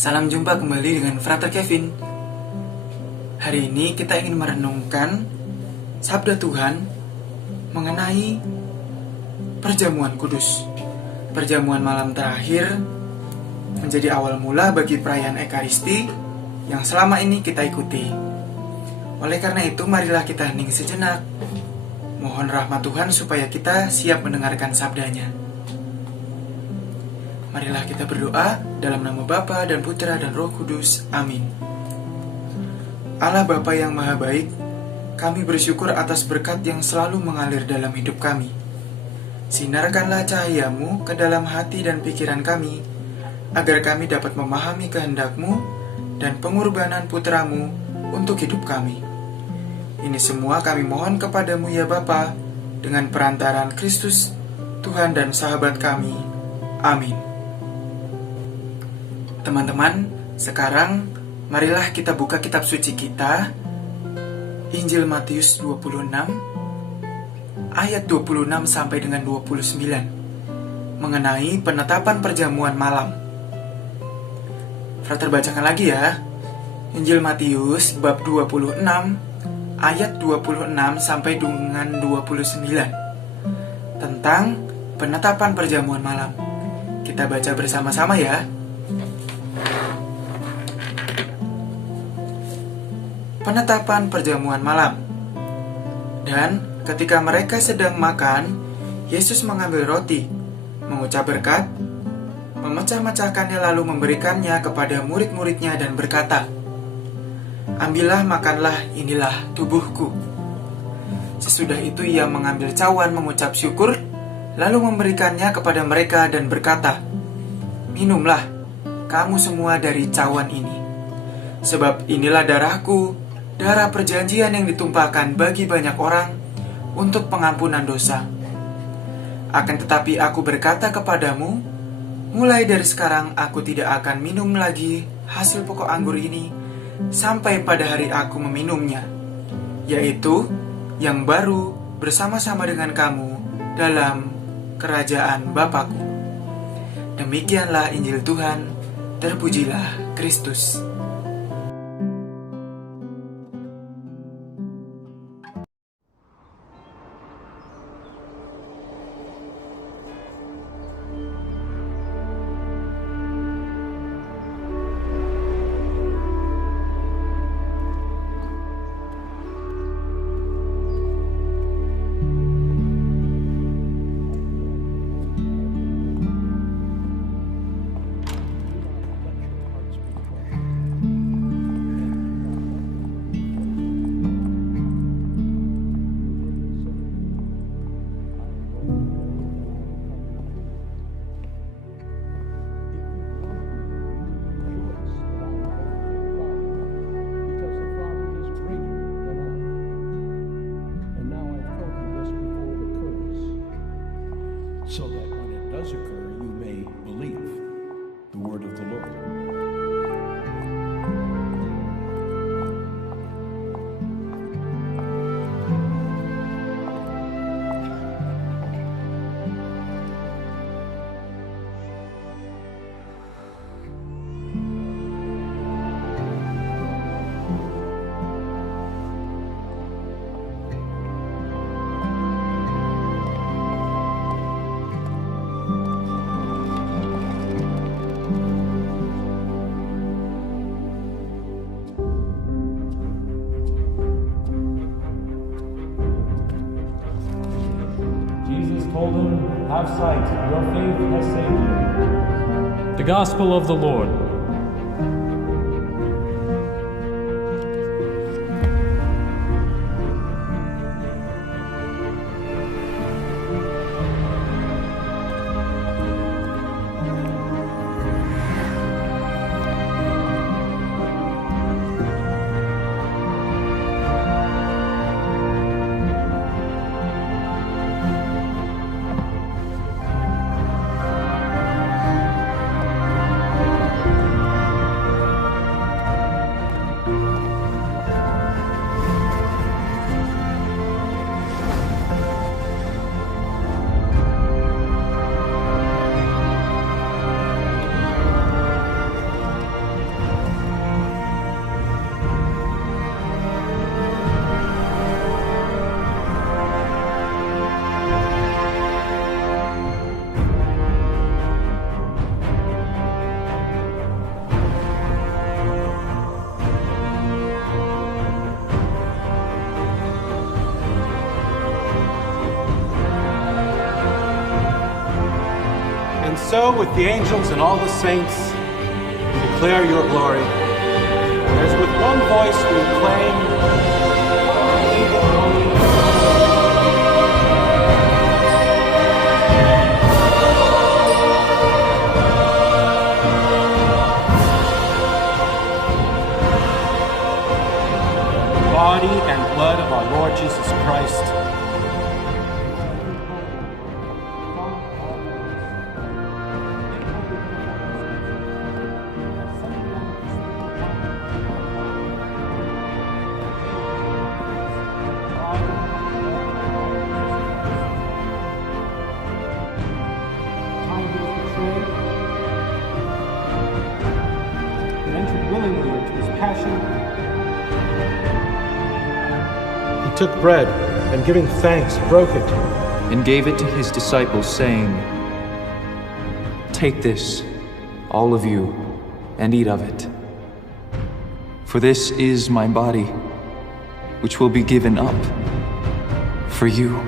Salam jumpa kembali dengan Frater Kevin. Hari ini kita ingin merenungkan Sabda Tuhan mengenai perjamuan kudus. Perjamuan malam terakhir menjadi awal mula bagi perayaan Ekaristi yang selama ini kita ikuti. Oleh karena itu, marilah kita hening sejenak. Mohon rahmat Tuhan supaya kita siap mendengarkan sabdanya. Marilah kita berdoa dalam nama Bapa dan Putra dan Roh Kudus. Amin. Allah Bapa yang Maha Baik, kami bersyukur atas berkat yang selalu mengalir dalam hidup kami. Sinarkanlah cahayamu ke dalam hati dan pikiran kami, agar kami dapat memahami kehendak-Mu dan pengorbanan Putra-Mu untuk hidup kami. Ini semua kami mohon kepadamu ya Bapa, dengan perantaraan Kristus, Tuhan dan sahabat kami. Amin. Teman-teman, sekarang marilah kita buka kitab suci kita, Injil Matius 26, ayat 26 sampai dengan 29, mengenai penetapan perjamuan malam. Frater bacakan lagi ya, Injil Matius bab 26, ayat 26 sampai dengan 29, tentang penetapan perjamuan malam. Kita baca bersama-sama ya. Penetapan perjamuan malam. Dan ketika mereka sedang makan, Yesus mengambil roti, mengucap berkat, memecah-mecahkannya lalu memberikannya kepada murid-muridnya dan berkata, "Ambillah, makanlah, inilah tubuhku." Sesudah itu ia mengambil cawan mengucap syukur, lalu memberikannya kepada mereka dan berkata, "Minumlah, kamu semua dari cawan ini. Sebab inilah darahku, darah perjanjian yang ditumpahkan bagi banyak orang untuk pengampunan dosa. Akan tetapi aku berkata kepadamu, mulai dari sekarang aku tidak akan minum lagi hasil pokok anggur ini sampai pada hari aku meminumnya, yaitu yang baru bersama-sama dengan kamu dalam kerajaan Bapakku." Demikianlah Injil Tuhan, terpujilah Kristus. So that when it does occur, you may believe the word of the Lord. Told him, "Have sight, your faith has saved you." The Gospel of the Lord. so with the angels and all the saints who declare your glory, as with one voice we acclaim, "Holy, holy, body and blood of our Lord Jesus Christ, and entered willingly into his passion. He took bread, and giving thanks, broke it, and gave it to his disciples, saying, "Take this, all of you, and eat of it. For this is my body, which will be given up for you."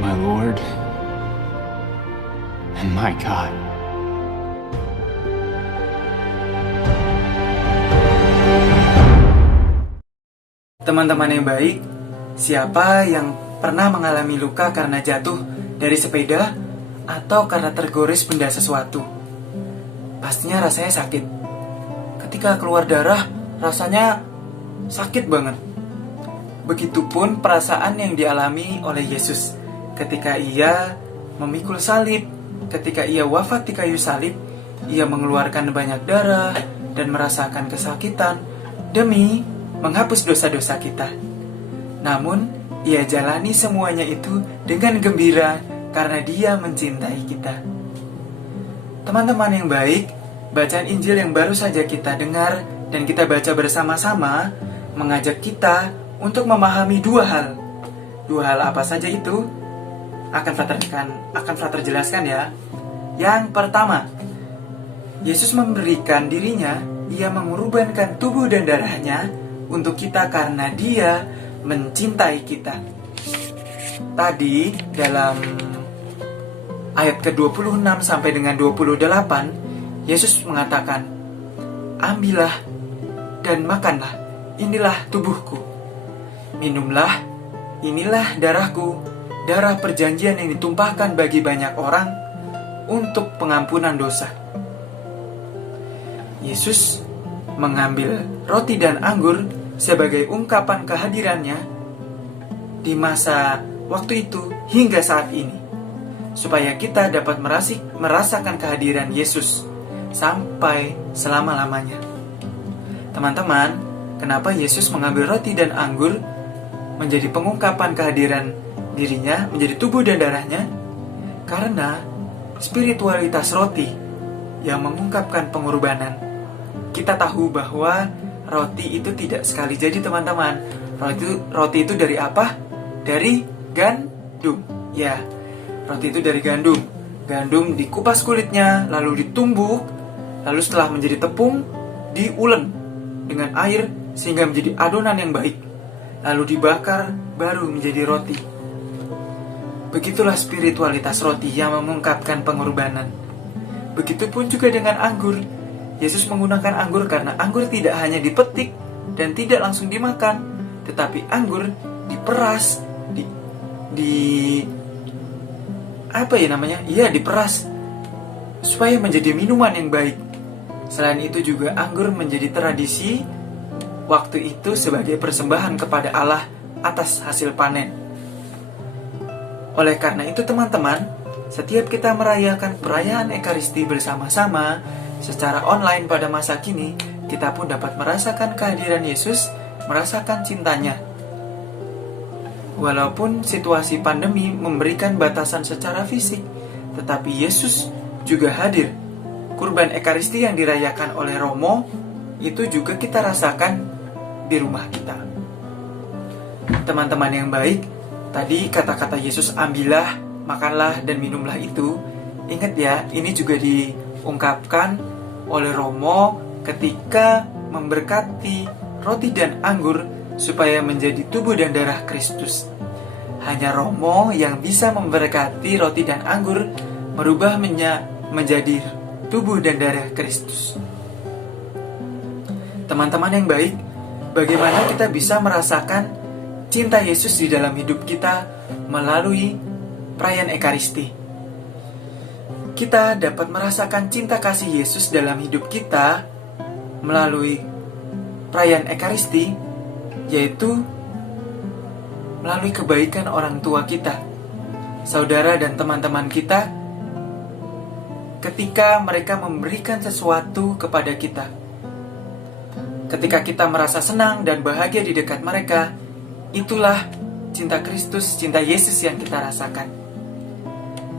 my Lord and my God. Teman-teman yang baik, siapa yang pernah mengalami luka karena jatuh dari sepeda atau karena tergores benda sesuatu? Pastinya rasanya sakit. Ketika keluar darah, rasanya sakit banget. Begitupun perasaan yang dialami oleh Yesus ketika ia memikul salib, ketika ia wafat di kayu salib. Ia mengeluarkan banyak darah dan merasakan kesakitan demi menghapus dosa-dosa kita. Namun, ia jalani semuanya itu dengan gembira karena dia mencintai kita. Teman-teman yang baik, bacaan Injil yang baru saja kita dengar dan kita baca bersama-sama mengajak kita untuk memahami dua hal. Dua hal apa saja itu? Akan Frater jelaskan ya. Yang pertama, Yesus memberikan dirinya, ia mengorbankan tubuh dan darahnya untuk kita karena dia mencintai kita. Tadi dalam ayat ke-26 sampai dengan 28, Yesus mengatakan, "Ambillah dan makanlah, inilah tubuhku. Minumlah, inilah darahku, darah perjanjian yang ditumpahkan bagi banyak orang untuk pengampunan dosa." Yesus mengambil roti dan anggur sebagai ungkapan kehadirannya di masa waktu itu hingga saat ini, supaya kita dapat merasakan kehadiran Yesus sampai selama-lamanya. Teman-teman, kenapa Yesus mengambil roti dan anggur menjadi pengungkapan kehadiran dirinya, menjadi tubuh dan darahnya? Karena spiritualitas roti yang mengungkapkan pengorbanan. Kita tahu bahwa roti itu tidak sekali jadi, teman-teman. Roti itu dari apa? Dari gandum. Ya, roti itu dari gandum. Gandum dikupas kulitnya, lalu ditumbuk, lalu setelah menjadi tepung, diulen dengan air sehingga menjadi adonan yang baik. Lalu dibakar, baru menjadi roti. Begitulah spiritualitas roti yang mengungkapkan pengorbanan. Begitupun juga dengan anggur Yesus menggunakan anggur karena anggur tidak hanya dipetik dan tidak langsung dimakan, tetapi anggur diperas, diperas supaya menjadi minuman yang baik. Selain itu juga anggur menjadi tradisi waktu itu sebagai persembahan kepada Allah atas hasil panen. Oleh karena itu teman-teman, setiap kita merayakan perayaan Ekaristi bersama-sama secara online pada masa kini, kita pun dapat merasakan kehadiran Yesus, merasakan cintanya. Walaupun situasi pandemi memberikan batasan secara fisik, tetapi Yesus juga hadir. Kurban Ekaristi yang dirayakan oleh Romo itu juga kita rasakan di rumah kita. Teman-teman yang baik, tadi kata-kata Yesus, ambillah, makanlah, dan minumlah itu, ingat ya, ini juga diungkapkan oleh Romo ketika memberkati roti dan anggur supaya menjadi tubuh dan darah Kristus. Hanya Romo yang bisa memberkati roti dan anggur merubah menjadi tubuh dan darah Kristus. Teman-teman yang baik, bagaimana kita bisa merasakan cinta Yesus di dalam hidup kita melalui perayaan Ekaristi? Kita dapat merasakan cinta kasih Yesus dalam hidup kita melalui perayaan Ekaristi, yaitu melalui kebaikan orang tua kita, saudara dan teman-teman kita, ketika mereka memberikan sesuatu kepada kita. Ketika kita merasa senang dan bahagia di dekat mereka, itulah cinta Kristus, cinta Yesus yang kita rasakan.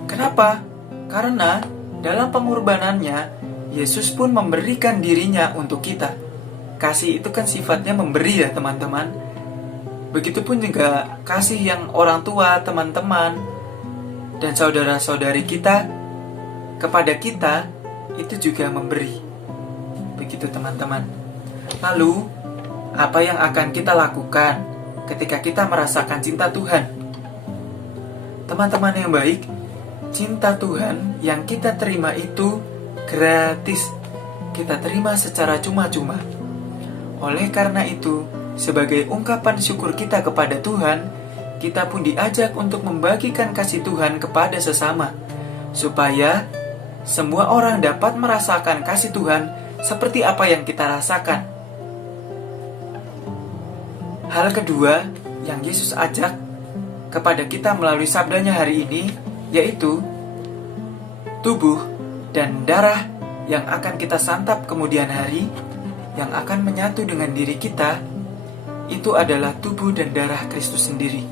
Kenapa? Karena dalam pengorbanannya, Yesus pun memberikan dirinya untuk kita. Kasih itu kan sifatnya memberi ya teman-teman. Begitupun juga kasih yang orang tua, teman-teman, dan saudara-saudari kita kepada kita itu juga memberi. Begitu teman-teman. Lalu, apa yang akan kita lakukan ketika kita merasakan cinta Tuhan? Teman-teman yang baik, cinta Tuhan yang kita terima itu gratis. Kita terima secara cuma-cuma. Oleh karena itu, sebagai ungkapan syukur kita kepada Tuhan, kita pun diajak untuk membagikan kasih Tuhan kepada sesama, supaya semua orang dapat merasakan kasih Tuhan seperti apa yang kita rasakan. Hal kedua yang Yesus ajak kepada kita melalui sabdanya hari ini, yaitu tubuh dan darah yang akan kita santap kemudian hari, yang akan menyatu dengan diri kita, itu adalah tubuh dan darah Kristus sendiri.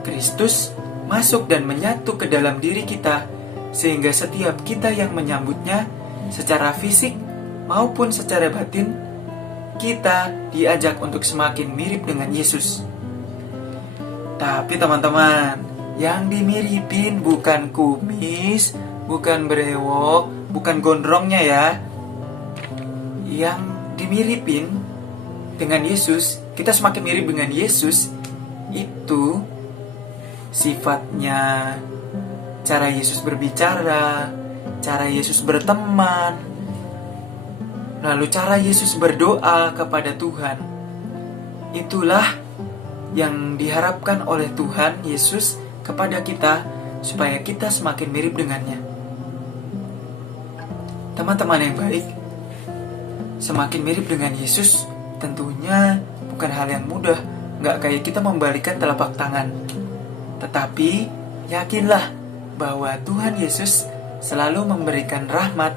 Kristus masuk dan menyatu ke dalam diri kita, sehingga setiap kita yang menyambutnya secara fisik maupun secara batin, kita diajak untuk semakin mirip dengan Yesus. Tapi teman-teman, yang dimiripin bukan kumis, bukan brewok, bukan gondrongnya ya. Yang dimiripin dengan Yesus, kita semakin mirip dengan Yesus, itu sifatnya, cara Yesus berbicara, cara Yesus berteman, lalu cara Yesus berdoa kepada Tuhan. Itulah yang diharapkan oleh Tuhan Yesus kepada kita, supaya kita semakin mirip dengannya. Teman-teman yang baik, semakin mirip dengan Yesus tentunya bukan hal yang mudah, nggak kayak kita membalikan telapak tangan. Tetapi yakinlah bahwa Tuhan Yesus selalu memberikan rahmat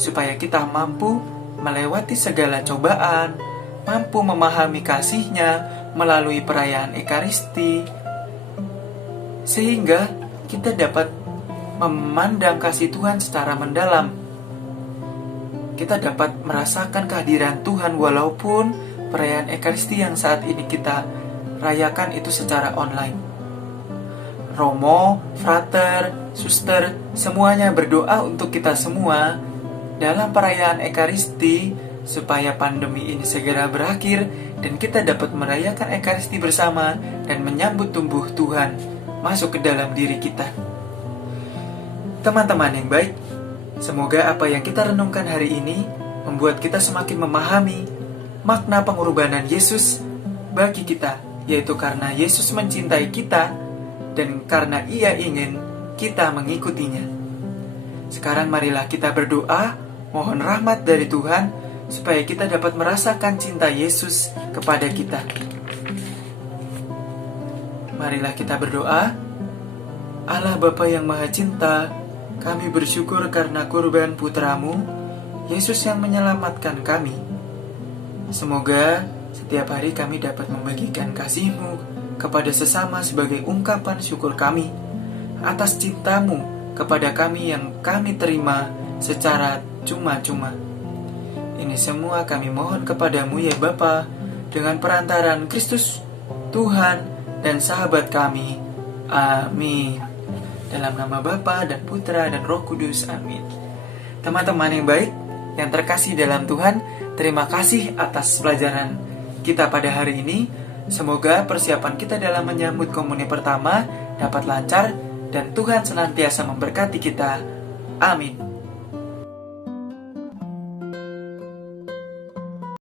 supaya kita mampu melewati segala cobaan, mampu memahami kasih-Nya melalui perayaan Ekaristi, sehingga kita dapat memandang kasih Tuhan secara mendalam. Kita dapat merasakan kehadiran Tuhan walaupun perayaan Ekaristi yang saat ini kita rayakan itu secara online. Romo, frater, suster, semuanya berdoa untuk kita semua dalam perayaan Ekaristi supaya pandemi ini segera berakhir dan kita dapat merayakan Ekaristi bersama dan menyambut tumbuh Tuhan masuk ke dalam diri kita. Teman-teman yang baik, Semoga apa yang kita renungkan hari ini membuat kita semakin memahami makna pengorbanan Yesus bagi kita, yaitu karena Yesus mencintai kita dan karena Ia ingin kita mengikutinya. Sekarang marilah kita berdoa, mohon rahmat dari Tuhan supaya kita dapat merasakan cinta Yesus kepada kita. Marilah kita berdoa. Allah Bapa yang Maha Cinta, kami bersyukur karena kurban putramu, Yesus yang menyelamatkan kami. Semoga setiap hari kami dapat membagikan kasih-Mu kepada sesama sebagai ungkapan syukur kami atas cinta-Mu kepada kami yang kami terima secara cuma-cuma. Ini semua kami mohon kepadamu ya Bapa, dengan perantaraan Kristus, Tuhan dan sahabat kami. Amin. Dalam nama Bapa dan Putra dan Roh Kudus. Amin. Teman-teman yang baik, yang terkasih dalam Tuhan, terima kasih atas pelajaran kita pada hari ini. Semoga persiapan kita dalam menyambut komuni pertama dapat lancar dan Tuhan senantiasa memberkati kita. Amin.